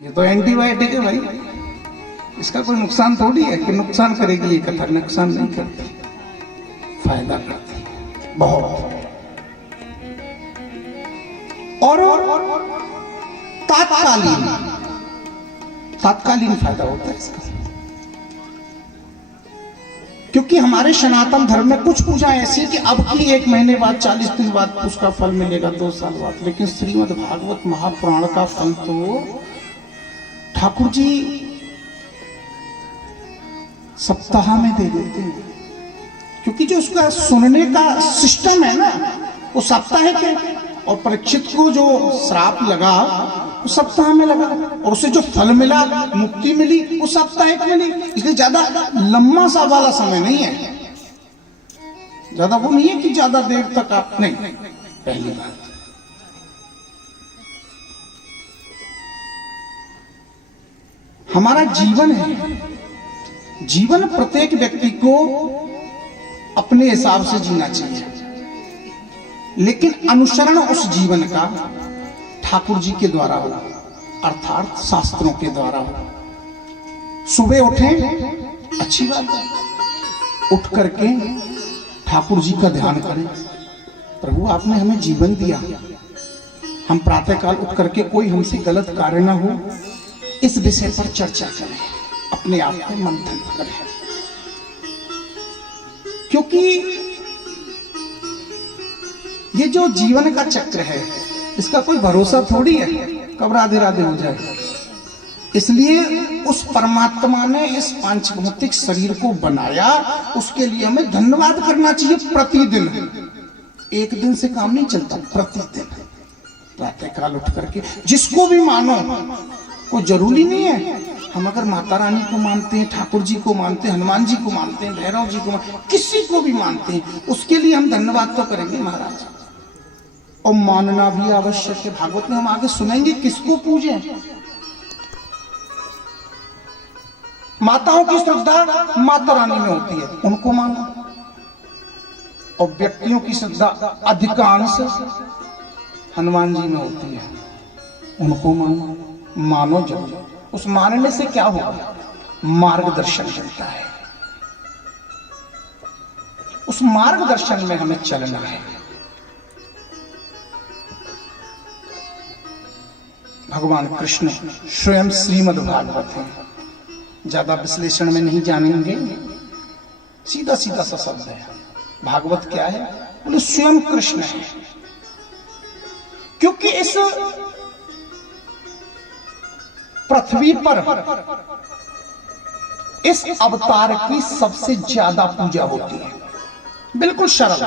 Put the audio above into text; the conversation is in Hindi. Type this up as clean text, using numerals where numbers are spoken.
ये तो एंटीबायोटिक है भाई, इसका कोई नुकसान थोड़ी है कि नुकसान करेगी। ये कथा नुकसान नहीं करती, फायदा करती है बहुत। और तात्कालीन फायदा होता है इसका, क्योंकि हमारे सनातन धर्म में कुछ पूजा ऐसी कि अब की 1 महीने बाद 40 दिन बाद उसका फल मिलेगा, 2 साल बाद। लेकिन श्रीमद् भागवत महापुराण का फल तो ठाकुर जी सप्ताह में दे देते हैं, क्योंकि जो उसका सुनने का सिस्टम है ना वो साप्ताहिक है। और परीक्षित को जो श्राप लगा वो सप्ताह में लगा, और उसे जो फल मिला, मुक्ति मिली, वो साप्ताहिक मिली। इसलिए ज्यादा लंबा सा वाला समय नहीं है, ज्यादा वो नहीं है कि ज्यादा देर तक आप नहीं। पहली बात, हमारा जीवन है, जीवन प्रत्येक व्यक्ति को अपने हिसाब से जीना चाहिए, लेकिन अनुसरण उस जीवन का ठाकुर जी के द्वारा हो, अर्थात शास्त्रों के द्वारा हो। सुबह उठें, अच्छी बात है, उठ करके ठाकुर जी का ध्यान करें। प्रभु आपने हमें जीवन दिया, हम प्रातःकाल उठ करके कोई हमसे गलत कार्य ना हो, इस विषय पर चर्चा करें, अपने आप में मंथन करें। क्योंकि ये जो जीवन का चक्र है इसका कोई भरोसा थोड़ी है कब राधे राधे हो जाए। इसलिए उस परमात्मा ने इस पांचभौतिक शरीर को बनाया, उसके लिए हमें धन्यवाद करना चाहिए प्रतिदिन। एक दिन से काम नहीं चलता, प्रतिदिन प्रातःकाल उठ करके जिसको भी मानो, कोई जरूरी नहीं है हम अगर माता रानी को मानते हैं, ठाकुर जी को मानते हैं, हनुमान जी को मानते हैं, भैरव जी को मानते हैं, किसी को भी मानते हैं, उसके लिए हम धन्यवाद तो करेंगे महाराज, और मानना भी आवश्यक है। भागवत में हम आगे सुनेंगे किसको पूजे। माताओं की श्रद्धा माता रानी में होती है, उनको मानो, और व्यक्तियों की श्रद्धा अधिकांश हनुमान जी में होती है, उनको मानो। मानो जरूर, उस मानने से क्या होगा, मार्गदर्शन मिलता है, उस मार्गदर्शन में हमें चलना है। भगवान कृष्ण स्वयं श्रीमद् भागवत है, ज्यादा विश्लेषण में नहीं जानेंगे, सीधा सीधा सा शब्द है। भागवत क्या है, बोले स्वयं कृष्ण है, क्योंकि इस पृथ्वी पर इस अवतार की सबसे ज्यादा पूजा होती है। बिल्कुल सरल,